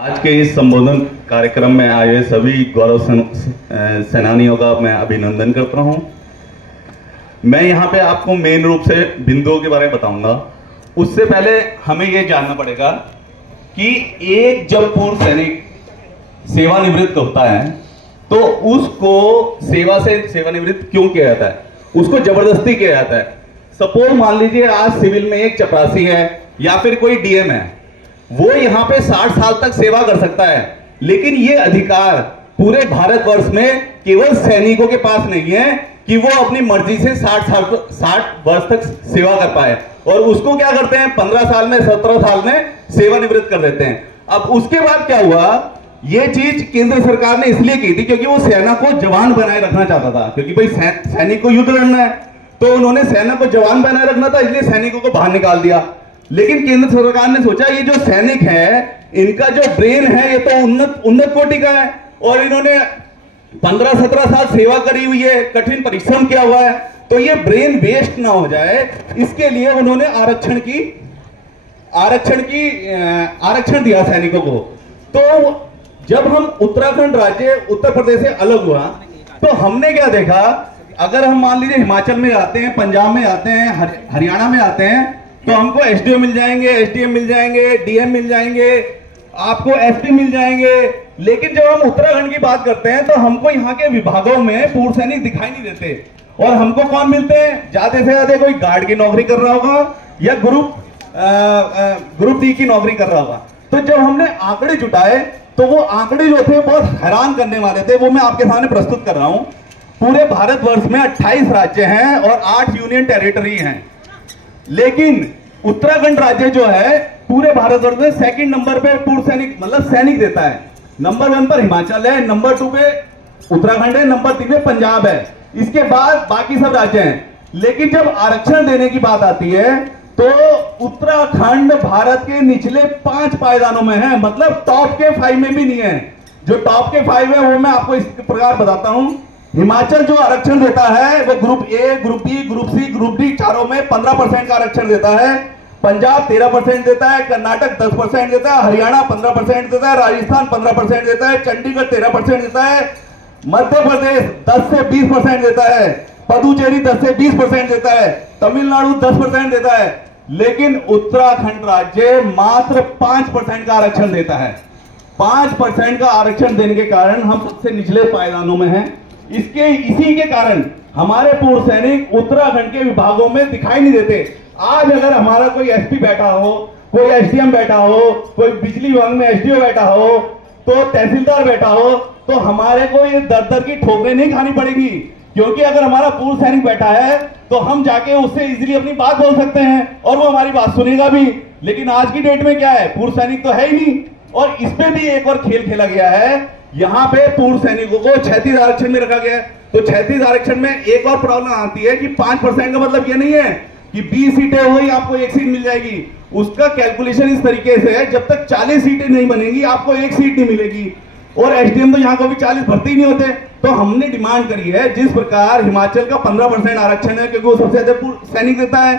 आज के इस संबोधन कार्यक्रम में आए सभी गौरव सेनानियों का मैं अभिनंदन करता हूं। मैं यहां पे आपको मेन रूप से बिंदुओं के बारे में बताऊंगा। उससे पहले हमें यह जानना पड़ेगा कि एक जब पूर्व सैनिक सेवानिवृत्त होता है तो उसको सेवा से सेवानिवृत्त क्यों किया जाता है? उसको जबरदस्ती किया जाता है। सपोज मान लीजिए आज सिविल में एक चपरासी है या फिर कोई डीएम है, वो यहां पे 60 साल तक सेवा कर सकता है, लेकिन ये अधिकार पूरे भारतवर्ष में केवल सैनिकों के पास नहीं है कि वो अपनी मर्जी से 60 वर्ष तक सेवा कर पाए। और उसको क्या करते हैं, 15 साल में 17 साल में सेवानिवृत्त कर देते हैं। अब उसके बाद क्या हुआ, ये चीज केंद्र सरकार ने इसलिए की थी क्योंकि वो सेना को जवान बनाए रखना चाहता था, क्योंकि भाई सैनिक को युद्ध लड़ना है तो उन्होंने सेना को जवान बनाए रखना था, इसलिए सैनिकों को बाहर निकाल दिया। लेकिन केंद्र सरकार ने सोचा ये जो सैनिक है इनका जो ब्रेन है ये तो उन्नत कोटि का है और इन्होंने 15-17 साल सेवा करी हुई है, कठिन परिश्रम किया हुआ है, तो ये ब्रेन वेस्ट ना हो जाए इसके लिए उन्होंने आरक्षण दिया सैनिकों को। तो जब हम उत्तराखंड राज्य उत्तर प्रदेश से अलग हुआ तो हमने क्या देखा, अगर हम मान लीजिए हिमाचल में आते हैं, पंजाब में आते हैं, हरियाणा में आते हैं तो हमको एसडीओ मिल जाएंगे, एसडीएम मिल जाएंगे, डीएम मिल जाएंगे, आपको एसपी मिल जाएंगे। लेकिन जब हम उत्तराखंड की बात करते हैं तो हमको यहाँ के विभागों में पूर्व सैनिक दिखाई नहीं देते। और हमको कौन मिलते हैं, ज्यादा से ज्यादा कोई गार्ड की नौकरी कर रहा होगा या ग्रुप डी की नौकरी कर रहा होगा। तो जब हमने आंकड़े जुटाए तो वो आंकड़े जो थे बहुत हैरान करने वाले थे, वो मैं आपके सामने प्रस्तुत कर रहा हूं। पूरे भारतवर्ष में 28 राज्य हैं और 8 यूनियन टेरिटरी हैं, लेकिन उत्तराखंड राज्य जो है पूरे भारतवर्ष में सेकंड नंबर पे पूर्व सैनिक मतलब सैनिक देता है। नंबर 1 पर हिमाचल है, नंबर 2 पे उत्तराखंड है, नंबर 3 पे पंजाब है, इसके बाद बाकी सब राज्य हैं। लेकिन जब आरक्षण देने की बात आती है तो उत्तराखंड भारत के निचले 5 पायदानों में है, मतलब टॉप के 5 में भी नहीं है। जो टॉप के 5 है वो मैं आपको इस प्रकार बताता हूं। हिमाचल जो आरक्षण देता है वो group A, group B, group C, group D चारों में 15% का आरक्षण देता है। पंजाब 13% देता है, कर्नाटक 10% देता है, हरियाणा 15% देता है, राजस्थान 15% देता है, चंडीगढ़ 13% देता है, मध्य प्रदेश 10 से 20% देता है, पुदुचेरी 10 से 20% देता है, तमिलनाडु 10% देता है। लेकिन उत्तराखंड राज्य मात्र 5% का आरक्षण देता है। 5% का आरक्षण देने के कारण हम सबसे निचले पायदानों में हैं। इसी के कारण हमारे पूर्व सैनिक उत्तराखंड के विभागों में दिखाई नहीं देते। आज अगर हमारा कोई एसपी बैठा हो, कोई एसडीएम बैठा हो, कोई बिजली विभाग में एसडीओ बैठा हो, तो तहसीलदार बैठा हो, तो हमारे को ये दर की ठोकरें नहीं खानी पड़ेगी, क्योंकि अगर हमारा पूर्व सैनिक बैठा है तो हम जाके उससे इजीली अपनी बात बोल सकते हैं और वो हमारी बात सुनेगा भी। लेकिन आज की डेट में क्या है, पूर्व सैनिक तो है ही नहीं। और इसमें भी एक और खेल खेला गया है, यहाँ पे पूर्व सैनिकों को 36 आरक्षण में रखा गया है। तो 36 आरक्षण में एक और प्रॉब्लम आती है कि 5% का मतलब ये नहीं है कि 20 सीटें हुई आपको 1 सीट मिल जाएगी। उसका कैलकुलेशन इस तरीके से है, जब तक 40 सीटें नहीं बनेगी आपको 1 सीट नहीं मिलेगी। और एसडीएम तो यहाँ को भी 40 भर्ती नहीं होते। तो हमने डिमांड करी है, जिस प्रकार हिमाचल का 15% आरक्षण है क्योंकि वो सबसे ज्यादा सैनिक देता है,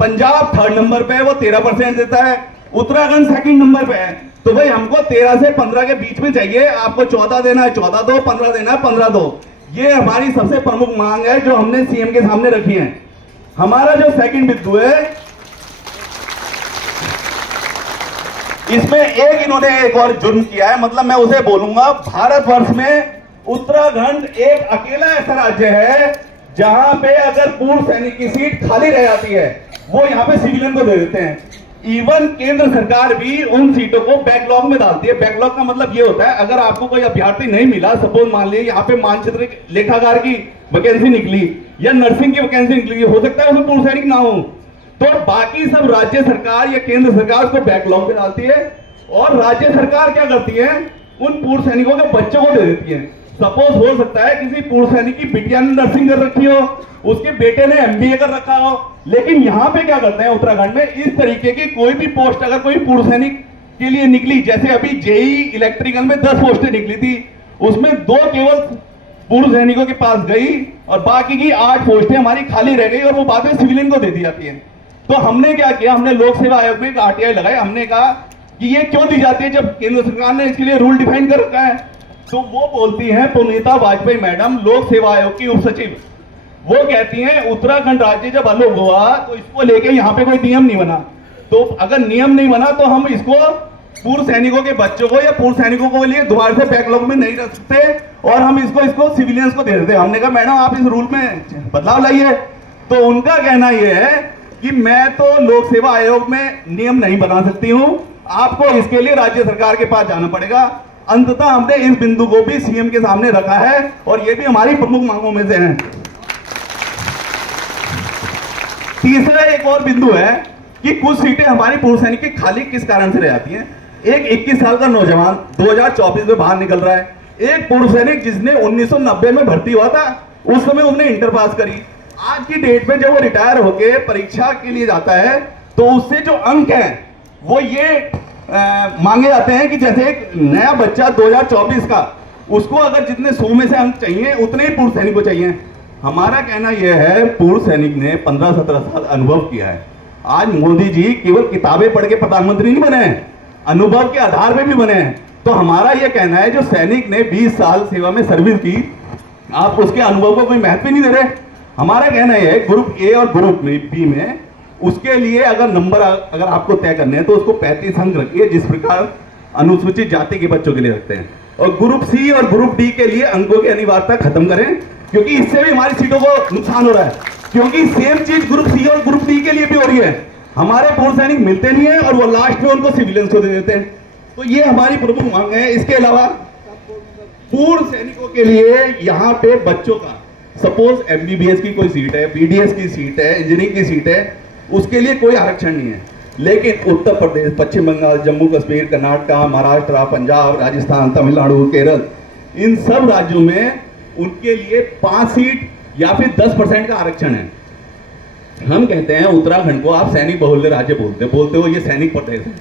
पंजाब 3rd नंबर पे है वो 13% देता है, उत्तराखंड 2nd नंबर पे है, तो भाई हमको 13 से 15 के बीच में चाहिए। आपको 14 देना है 14 दो, 15 देना है 15 दो। ये हमारी सबसे प्रमुख मांग है जो हमने सीएम के सामने रखी है। हमारा जो सेकंड बिंदु है, इसमें इन्होंने एक और जुर्म किया है, मतलब मैं उसे बोलूंगा, भारतवर्ष में उत्तराखंड एक अकेला ऐसा राज्य है जहां पे अगर पूर्व सैनिक की सीट खाली रह जाती है वो यहाँ पे सिविलियन को दे देते हैं। इवन केंद्र सरकार भी उन सीटों को बैकलॉग में डालती है। बैकलॉग का मतलब ये होता है, अगर आपको कोई अभ्यर्थी नहीं मिला, सपोज मान लीजिए यहाँ पे मानचित्र लेखाकार की वैकेंसी निकली या नर्सिंग की वैकेंसी निकली, हो सकता है उसमें पूर्व सैनिक ना हो, तो बाकी सब राज्य सरकार या केंद्र सरकार उसको बैकलॉग में डालती है और राज्य सरकार क्या करती है, उन पूर्व सैनिकों के बच्चों को दे देती है। सपोज हो सकता है किसी पूर्व सैनिक की बिटिया ने नर्सिंग कर रखी हो, उसके बेटे ने एमबीए कर रखा हो, लेकिन यहाँ पे क्या करते हैं उत्तराखंड में, इस तरीके की कोई भी पोस्ट अगर कोई पूर्व सैनिक के लिए निकली, जैसे अभी जेई इलेक्ट्रिकल में 10 पोस्टें निकली थी, उसमें 2 केवल पूर्व सैनिकों के पास गई और बाकी की 8 पोस्टें हमारी खाली रह गई और वो बाद में सिविलियन को दे दी जाती है। तो हमने क्या किया, हमने लोक सेवा आयोग में एक आरटीआई लगाई। हमने कहा कि ये क्यों दी जाती है जब केंद्र सरकार ने इसके लिए रूल डिफाइन कर रखा है। तो वो बोलती हैं पुनीता वाजपेयी मैडम, लोक सेवा आयोग की उप सचिव, वो कहती हैं उत्तराखंड राज्य जब अलग हुआ तो इसको लेके यहाँ पे कोई नियम नहीं बना, तो अगर नियम नहीं बना तो हम इसको पूर्व सैनिकों के बच्चों को या पूर्व सैनिकों को लिए दोबारा से बैकलॉग में नहीं रख सकते और हम इसको सिविलियंस को दे देते। हमने कहा मैडम आप इस रूल में बदलाव लाइए। तो उनका कहना यह है कि मैं तो लोक सेवा आयोग में नियम नहीं बना सकती हूं, आपको इसके लिए राज्य सरकार के पास जाना पड़ेगा। अंततः हमने इस बिंदु को भी सीएम के सामने रखा है और यह भी हमारी प्रमुख मांगों में से है। तीसरा एक और बिंदु है कि कुछ सीटें हमारी पूर्व सैनिक की खाली किस कारण से रह जाती हैं। एक 21 साल का नौजवान 2024 में बाहर निकल रहा है, एक पूर्व सैनिक जिसने 1990 में भर्ती हुआ था, उस समय उसने इंटर पास करी, आज की डेट में जब वो रिटायर होके परीक्षा के लिए जाता है तो उससे जो अंक हैं वो ये मांगे जाते हैं कि जैसे एक नया बच्चा 2024 का, उसको अगर जितने 100 में से अंक चाहिए उतने ही पूर्व सैनिक को चाहिए। हमारा कहना यह है पूर्व सैनिक ने 15-17 साल अनुभव किया है। आज मोदी जी केवल किताबें पढ़ के प्रधानमंत्री नहीं बने हैं, अनुभव के आधार पे भी बने हैं। तो हमारा यह कहना है जो सैनिक ने 20 साल सेवा में सर्विस की, आप उसके अनुभव को कोई महत्व नहीं दे रहे। हमारा कहना यह है ग्रुप ए और ग्रुप बी में उसके लिए अगर नंबर अगर आपको तय करने हैं तो उसको 35 अंक रखिए, जिस प्रकार अनुसूचित जाति के बच्चों के लिए रखते हैं। और ग्रुप सी और ग्रुप डी के लिए अंकों की अनिवार्यता खत्म करें, क्योंकि इससे भी हमारी सीटों को नुकसान हो रहा है, क्योंकि सेम चीज ग्रुप सी और ग्रुप डी के लिए भी हो रही है। हमारे पूर्व सैनिक मिलते नहीं है और वो लास्ट में उनको सिविलियंस को दे देते हैं। तो ये हमारी प्रमुख मांग है। इसके अलावा पूर्व सैनिकों के लिए यहाँ पे बच्चों का सपोज एमबीबीएस की कोई सीट है, बीडीएस की सीट है, इंजीनियरिंग की सीट है, उसके लिए कोई आरक्षण नहीं है। लेकिन उत्तर प्रदेश, पश्चिम बंगाल, जम्मू कश्मीर, कर्नाटक, महाराष्ट्र, पंजाब, राजस्थान, तमिलनाडु, केरल, इन सब राज्यों में उनके लिए 5 सीट या फिर 10% का आरक्षण है। हम कहते हैं उत्तराखंड को आप सैनिक बहुल्य राज्य बोलते हो, ये सैनिक प्रदेश है,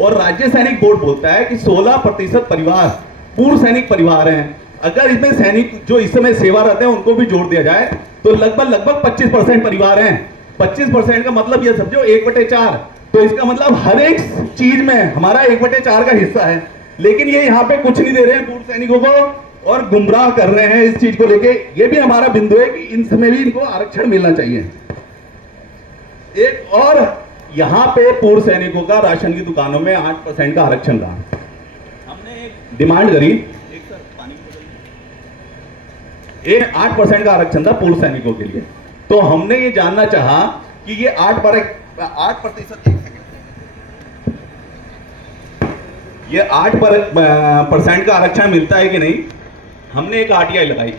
और राज्य सैनिक बोर्ड बोलता है कि 16% परिवार पूर्व सैनिक परिवार हैं। अगर इसमें सैनिक जो इस समय सेवारत हैं उनको भी जोड़ दिया जाए तो लगभग 25% परिवार हैं। 25% का मतलब ये समझो 1/4, तो इसका मतलब हर एक चीज में हमारा 1/4 का हिस्सा है। लेकिन ये यहाँ पे कुछ नहीं दे रहे हैं पूर्व सैनिकों को और गुमराह कर रहे हैं इस चीज को लेके। ये भी हमारा बिंदु है कि इन समय भी इनको आरक्षण मिलना चाहिए। एक और यहाँ पे पूर्व सैनिकों का राशन की दुकानों में 8% का आरक्षण था। हमने एक डिमांड करी, एक 8% का आरक्षण था पूर्व सैनिकों के लिए। तो हमने ये जानना चाहा कि ये 8% ये 8% का आरक्षण मिलता है कि नहीं। हमने एक आरटीआई लगाई,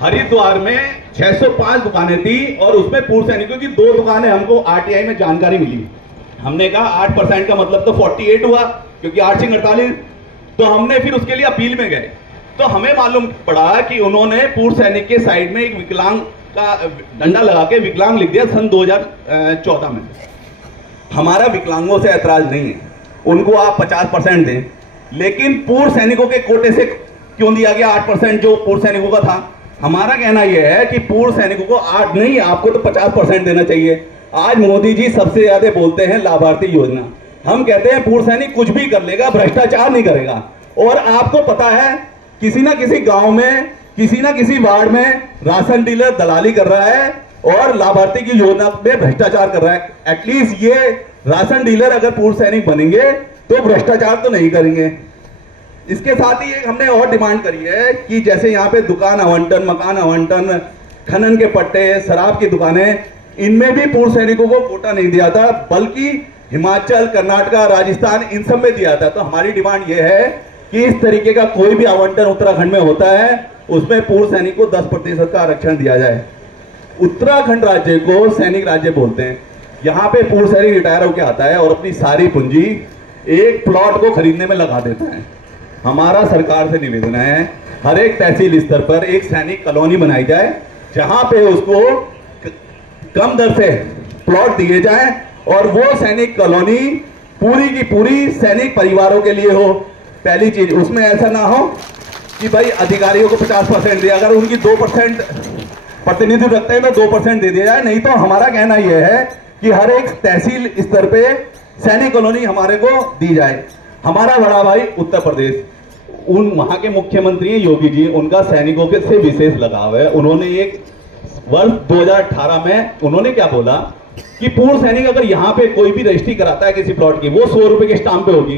हरिद्वार में 605 दुकानें थी और उसमें पूर्व सैनिकों की 2 दुकानें हमको आरटीआई में जानकारी मिली। हमने कहा 8% का मतलब तो 48 हुआ, क्योंकि 8/48। तो हमने फिर उसके लिए अपील में गए तो हमें मालूम पड़ा कि उन्होंने पूर्व सैनिक के साइड में एक विकलांग का डंडा लगा के विकलांग लिख दिया सन 2014 में। हमारा विकलांगों से ऐतराज नहीं है, उनको आप 50% दें, लेकिन पूर्व सैनिकों के कोटे से क्यों दिया गया 8% जो पूर्व सैनिकों का था। हमारा कहना यह है कि पूर्व सैनिकों को 8 नहीं, आपको तो 50% देना चाहिए। आज मोदी जी सबसे ज्यादा बोलते हैं लाभार्थी योजना, हम कहते हैं पूर्व सैनिक कुछ भी कर लेगा, भ्रष्टाचार नहीं करेगा। और आपको पता है किसी ना किसी गांव में, किसी ना किसी वार्ड में राशन डीलर दलाली कर रहा है और लाभार्थी की योजना में भ्रष्टाचार कर रहा है। एटलीस्ट ये राशन डीलर अगर पूर्व सैनिक बनेंगे तो भ्रष्टाचार तो नहीं करेंगे। इसके साथ ही एक हमने और डिमांड करी है कि जैसे यहाँ पे दुकान आवंटन, मकान आवंटन, खनन के पट्टे, शराब की दुकानें, इनमें भी पूर्व सैनिकों को कोटा नहीं दिया था, बल्कि हिमाचल, कर्नाटक, राजस्थान इन सब में दिया था। तो हमारी डिमांड यह है कि इस तरीके का कोई भी आवंटन उत्तराखंड में होता है उसमें पूर्व सैनिक को 10% का आरक्षण दिया जाए। उत्तराखंड राज्य को सैनिक राज्य बोलते हैं। यहाँ पे पूर्व सैनिक रिटायर होकर आता है और अपनी सारी पूंजी एक प्लॉट को खरीदने में लगा देता है। हमारा सरकार से निवेदन है हर एक तहसील स्तर पर एक सैनिक कॉलोनी बनाई जाए, जहां पे उसको कम दर से प्लॉट दिए जाए और वो सैनिक कॉलोनी पूरी की पूरी सैनिक परिवारों के लिए हो। पहली चीज, उसमें ऐसा ना हो कि भाई अधिकारियों को 50% दिया, अगर उनकी 2% प्रतिनिधित्व रखते हैं तो 2% दे दिया जाए। नहीं तो हमारा कहना यह है कि हर एक तहसील स्तर पे सैनिक कॉलोनी हमारे को दी जाए। हमारा बड़ा भाई उत्तर प्रदेश, उन वहां के मुख्यमंत्री योगी जी, उनका सैनिकों के से विशेष लगाव है। उन्होंने एक वर्ष 2018 में उन्होंने क्या बोला कि पूर्व सैनिक अगर यहाँ पे कोई भी रजिस्ट्री कराता है किसी प्लॉट की, वो 100 रुपए के स्टाम्प पे होगी।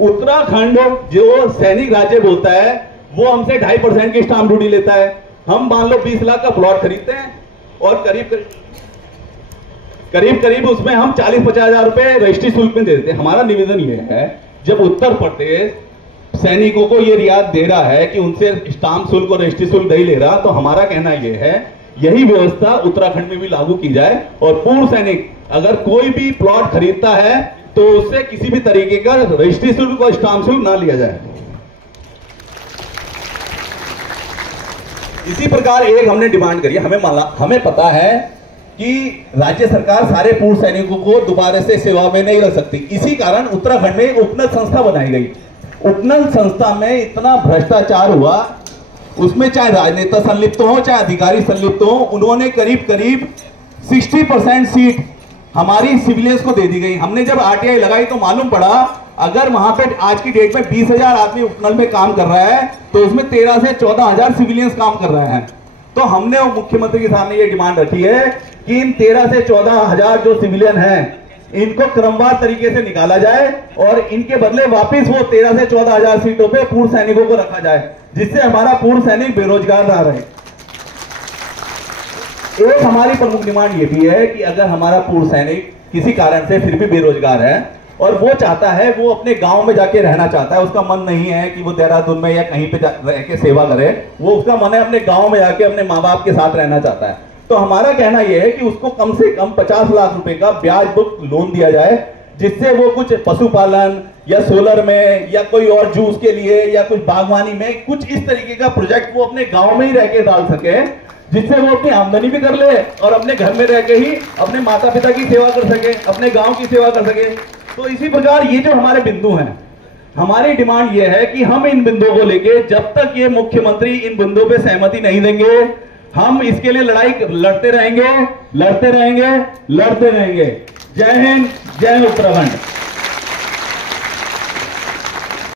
उत्तराखंड जो सैनिक राज्य बोलता है वो हमसे 2.5% की स्टाम्प ड्यूटी लेता है। हम मान लो 20 लाख का प्लॉट खरीदते हैं और करीब उसमें हम 40-50 हजार रुपए रजिस्ट्री शुल्क में दे देते हैं। हमारा निवेदन यह है, जब उत्तर प्रदेश सैनिकों को यह रियायत दे रहा है कि उनसे स्टाम्प शुल्क और रजिस्ट्री शुल्क नहीं ले रहा, तो हमारा कहना यह है यही व्यवस्था उत्तराखंड में भी लागू की जाए और पूर्व सैनिक अगर कोई भी प्लॉट खरीदता है तो उससे किसी भी तरीके का रजिस्ट्री शुल्क और स्टाम्प शुल्क ना लिया जाए। इसी प्रकार एक हमने डिमांड करी, हमें पता है कि राज्य सरकार सारे पूर्व सैनिकों को दोबारा से सेवा में नहीं रख सकती। इसी कारण उत्तराखंड में उपनल संस्था बनाई गई। उपनल संस्था में इतना भ्रष्टाचार हुआ, उसमें चाहे राजनेता संलिप्त हो चाहे अधिकारी संलिप्त हो, उन्होंने करीब 60% सीट हमारी सिविलियंस को दे दी गई। हमने जब आरटीआई लगाई तो मालूम पड़ा अगर वहां पे आज की डेट में 20,000 आदमी उपनल में काम कर रहा है तो उसमें 13 से 14,000 सिविलियंस काम कर रहे हैं। तो हमने मुख्यमंत्री के सामने ये डिमांड रखी है कि इन 13 से 14,000 जो सिविलियन हैं इनको क्रमवार तरीके से निकाला जाए और इनके बदले वापस वो 13 से 14,000 सीटों पे पूर्व सैनिकों को रखा जाए, जिससे हमारा पूर्व सैनिक बेरोजगार ना रहे। एक हमारी प्रमुख डिमांड ये भी है कि अगर हमारा पूर्व सैनिक किसी कारण से फिर भी बेरोजगार है और वो चाहता है, वो अपने गांव में जाके रहना चाहता है, उसका मन नहीं है कि वो देहरादून में या कहीं पे रह के सेवा करे, वो उसका मन है अपने गांव में जाके अपने माँ बाप के साथ रहना चाहता है, तो हमारा कहना यह है कि उसको कम से कम 50 लाख रुपए का ब्याज मुक्त लोन दिया जाए, जिससे वो कुछ पशुपालन या सोलर में या कोई और जूस के लिए या कुछ बागवानी में कुछ इस तरीके का प्रोजेक्ट वो अपने गांव में ही रह के डाल सके, जिससे वो अपनी आमदनी भी कर ले और अपने घर में रह के ही अपने माता पिता की सेवा कर सके, अपने गांव की सेवा कर सके। तो इसी प्रकार ये जो हमारे बिंदु हैं, हमारी डिमांड ये है कि हम इन बिंदुओं को लेके जब तक ये मुख्यमंत्री इन बिंदुओं पे सहमति नहीं देंगे, हम इसके लिए लड़ाई लड़ते रहेंगे। जय हिंद, जय उत्तराखंड।